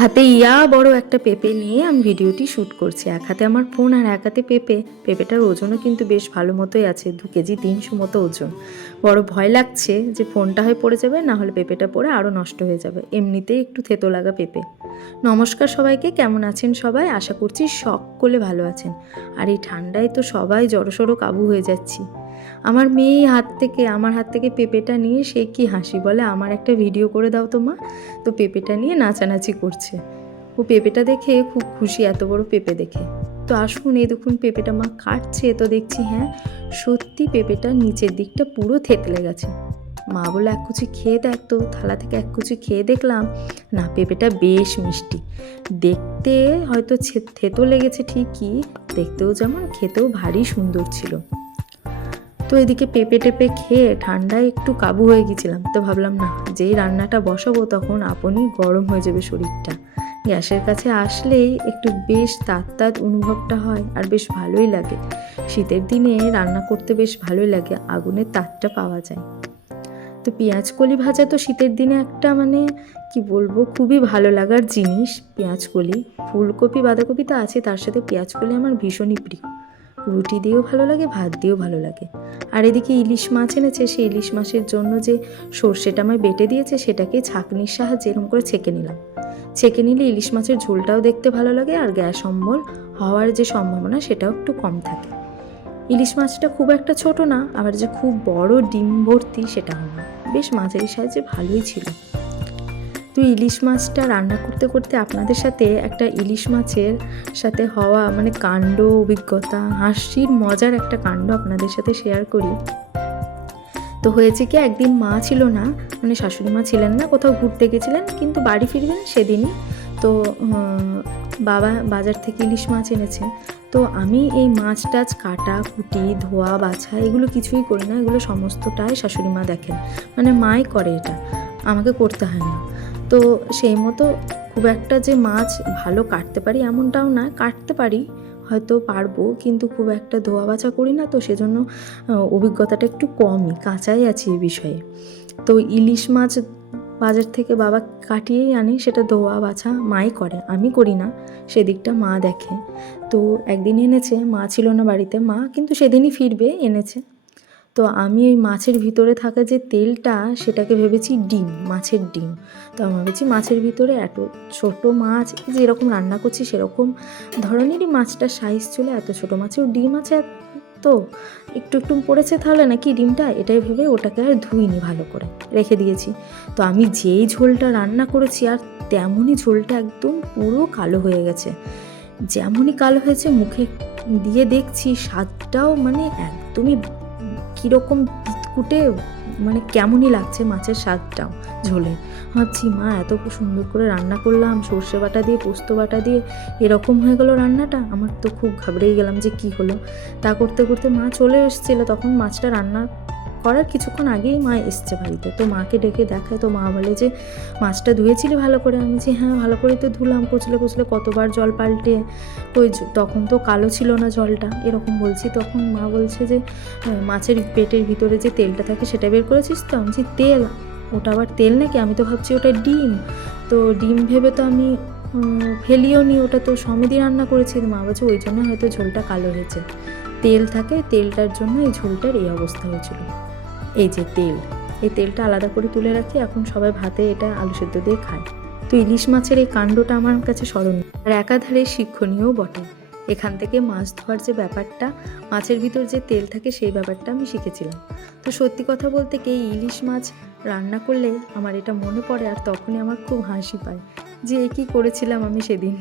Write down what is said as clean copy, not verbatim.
হাতে ইয়া বড় একটা পেঁপে নিয়ে আমি ভিডিওটি শ্যুট করছি। এক হাতে আমার ফোন আর এক হাতে পেঁপেটার ওজনও কিন্তু বেশ ভালো মতোই আছে, 2 কেজি 300 মতো ওজন। বড় ভয় লাগছে যে ফোনটা হয়ে পড়ে যাবে, না হলে পেঁপেটা পড়ে আরও নষ্ট হয়ে যাবে। এমনিতেই একটু থেতো লাগা পেঁপে। নমস্কার সবাইকে, কেমন আছেন সবাই? আশা করছি সকলে ভালো আছেন। আর এই ঠান্ডায় তো সবাই জড়সড় কাবু হয়ে যাচ্ছি। আমার মেয়ে আমার হাত থেকে পেঁপেটা নিয়ে সে কি হাসি, বলে আমার একটা ভিডিও করে দাও তো মা। তো পেঁপেটা নিয়ে নাচানাচি করছে। ও পেঁপেটা দেখে খুব খুশি, এত বড় পেঁপে দেখে। তো আসুন, এই দেখুন পেঁপেটা মা কাটছে, তো দেখছি হ্যাঁ সত্যি পেঁপেটার নিচের দিকটা পুরো থেতলে গেছে। মা বলে এক কুচি খেয়ে দেখ, তো থালা থেকে এক কুচি খেয়ে দেখলাম, না পেঁপেটা বেশ মিষ্টি। দেখতে হয়তো থেতো লেগেছে ঠিকই, দেখতেও যেমন খেতেও ভারী সুন্দর ছিল। তো এদিকে পেঁপে টেপে খেয়ে ঠান্ডায় একটু কাবু হয়ে গেছিলাম। তো ভাবলাম না, যেই রান্নাটা বসাবো তখন আপনি গরম হয়ে যাবে শরীরটা। গ্যাসের কাছে আসলেই একটু বেশ তাত অনুভবটা হয় আর বেশ ভালোই লাগে। শীতের দিনে রান্না করতে বেশ ভালোই লাগে, আগুনের তাতটা পাওয়া যায়। তো পেঁয়াজ কলি ভাজা তো শীতের দিনে একটা কি বলবো, খুবই ভালো লাগার জিনিস। পেঁয়াজ কলি, ফুলকপি বাঁধাকপি তো আছে, তার সাথে পেঁয়াজ কলি আমার ভীষণই প্রিয়। রুটি দিয়েও ভালো লাগে, ভাত দিয়েও ভালো লাগে। আর এদিকে ইলিশ মাছ এনেছে, সেই ইলিশ মাছের জন্য যে সর্ষেটা আমায় বেটে দিয়েছে সেটাকে ছাঁকনির সাহায্যে এরকম করে ছেঁকে নিলাম। ছেঁকে নিলে ইলিশ মাছের ঝোলটাও দেখতে ভালো লাগে, আর গ্যাস অম্বল হওয়ার যে সম্ভাবনা সেটাও একটু কম থাকে। ইলিশ মাছটা খুব একটা ছোট না, আবার যে খুব বড় ডিম ভর্তি সেটাও না, বেশ মাঝারি সাইজে ভালোই ছিল। তো ইলিশ মাছটা রান্না করতে করতে আপনাদের সাথে একটা ইলিশ মাছের সাথে হওয়া কাণ্ড, অভিজ্ঞতা, হাসির মজার একটা কাণ্ড আপনাদের সাথে শেয়ার করি। তো হয়েছে কি, একদিন মা ছিল না, শাশুড়ি মা ছিলেন না, কোথাও ঘুরতে গেছিলেন, কিন্তু বাড়ি ফিরবেন সেদিনই। তো বাবা বাজার থেকে ইলিশ মাছ এনেছে। তো আমি এই মাছ টাছ কাটা কুটি ধোয়া বাছা এগুলো কিছুই করি না, এগুলো সমস্তটাই শাশুড়ি মা দেখেন, মাই করে এটা, আমাকে করতে হয় না। তো সেই মতো খুব একটা যে মাছ ভালো কাটতে পারি এমনটাও না, কাটতে পারি হয়তো পারবো, কিন্তু খুব একটা ধোয়া বাছা করি না, তো সেজন্য অভিজ্ঞতাটা একটু কমই, কাঁচাই আছি এই বিষয়ে। তো ইলিশ মাছ বাজার থেকে বাবা কাটিয়েই আনে, সেটা ধোয়া বাছা মাই করে, আমি করি না, সেদিকটা মা দেখে। তো একদিন এনেছে, মা ছিল না বাড়িতে, মা কিন্তু সেদিনই ফিরবে, এনেছে। তো আমি ওই মাছের ভিতরে থাকা যে তেলটা সেটাকে ভেবেছি ডিম, মাছের ডিম। তো আমি ভেবেছি মাছের ভিতরে এত ছোট মাছ, যে এরকম রান্না করছি সেরকম ধরনেরই মাছটার সাইজ ছিল, এত ছোট মাছেও ডিম আছে, তো একটু একটু পড়েছে তাহলে নাকি ডিমটা, এটাই ভেবে ওটাকে আর ধুইনি, ভালো করে রেখে দিয়েছি। তো আমি যেই ঝোলটা রান্না করেছি আর তেমনই ঝোলটা একদম পুরো কালো হয়ে গেছে। যেমনই কালো হয়েছে মুখে দিয়ে দেখছি স্বাদটাও একদমই কীরকম বিটকুটে, কেমনই লাগছে মাছের স্বাদটাও ঝোলে। ভাবছি মা এত সুন্দর করে রান্না করলাম, সর্ষে বাটা দিয়ে পোস্ত বাটা দিয়ে, এরকম হয়ে গেল রান্নাটা। আমার তো খুব ঘাবড়েই গেলাম যে কি হলো। তা করতে করতে মা চলে এসেছিলো, তখন মাছটা রান্না করার কিছুক্ষণ আগেই মা এসছে বাড়িতে। তো মাকে ডেকে দেখায়, তো মা বলে যে মাছটা ধুয়েছিলি ভালো করে? আমি যে হ্যাঁ ভালো করে তো ধুলাম, কচলে কচলে কতবার জল পাল্টে, তখন তো কালো ছিল না জলটা, এরকম বলছি। তখন মা বলছে যে মাছের পেটের ভিতরে যে তেলটা থাকে সেটা বের করেছিস তো? আমি যে তেল, ওটা আবার তেল নাকি? আমি তো ভাবছি ওটা ডিম। তো ডিম ভেবে তো আমি ফেলিও নি, ওটা তো সমেদি রান্না করেছি। মা বলছে ওই জন্য হয়তো ঝোলটা কালো হয়েছে, তেল থাকে, তেলটার জন্য এই ঝোলটার এই অবস্থা হয়েছিল। এই যে তেল, এই তেলটা আলাদা করে তুলে রাখি, এখন সবাই ভাতে এটা আলু সেদ্ধ দিয়ে খায়। তো ইলিশ মাছের এই কাণ্ডটা আমার কাছে স্মরণীয় আর একাধারে শিক্ষণীয়ও বটে। এখান থেকে মাছ ধোয়ার যে ব্যাপারটা, মাছের ভিতর যে তেল থাকে সেই ব্যাপারটা আমি শিখেছিলাম। তো সত্যি কথা বলতে কি, ইলিশ মাছ রান্না করলে আমার এটা মনে পড়ে, আর তখনই আমার খুব হাসি পায় যে কী করেছিলাম আমি সেদিন।